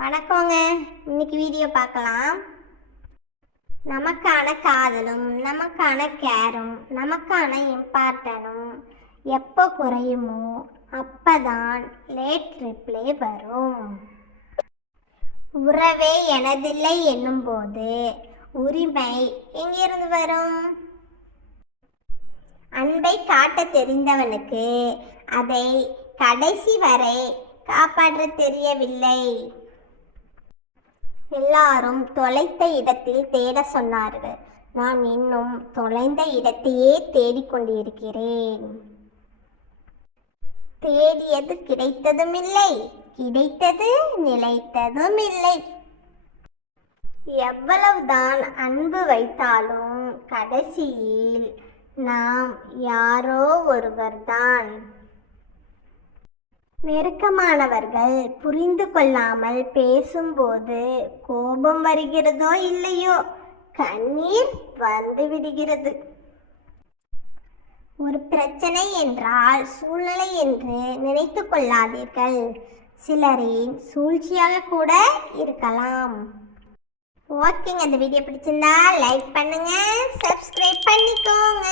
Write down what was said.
வணக்கங்க. இன்னைக்கு வீடியோ பார்க்கலாம். நமக்கான காதலும் நமக்கான கேரும் நமக்கான இம்பார்ட்டனும் எப்போ குறையுமோ அப்பதான் லேட் ரிப்ளே வரும். உறவே எனதில்லை என்னும் போது உரிமை எங்கிருந்து வரும்? அன்பை காட்ட தெரிந்தவனுக்கு அதை கடைசி வரை காப்பாற்ற தெரியவில்லை. எல்லாரும் தொலைத்த இடத்தில் தேட சொன்னார்கள். நான் இன்னும் தொலைந்த இடத்தையே தேடிக்கொண்டிருக்கிறேன். தேடியது கிடைத்ததும் இல்லை, கிடைத்தது நிலைத்ததும் இல்லை. எவ்வளவுதான் அன்பு வைத்தாலும் கடைசியில் நாம் யாரோ ஒருவர்தான். நெருக்கமானவர்கள் புரிந்து கொள்ளாமல் பேசும்போது கோபம் வருகிறதோ இல்லையோ, கண்ணீர் வந்து விடுகிறது. ஒரு பிரச்சனை என்றால் சூழ்நிலை என்று நினைத்து கொள்ளாதீர்கள். சிலரின் சூழ்ச்சியாக கூட இருக்கலாம். ஓகேங்க, அந்த வீடியோ பிடிச்சிருந்தா லைக் பண்ணுங்க, சப்ஸ்கிரைப் பண்ணிக்கோங்க.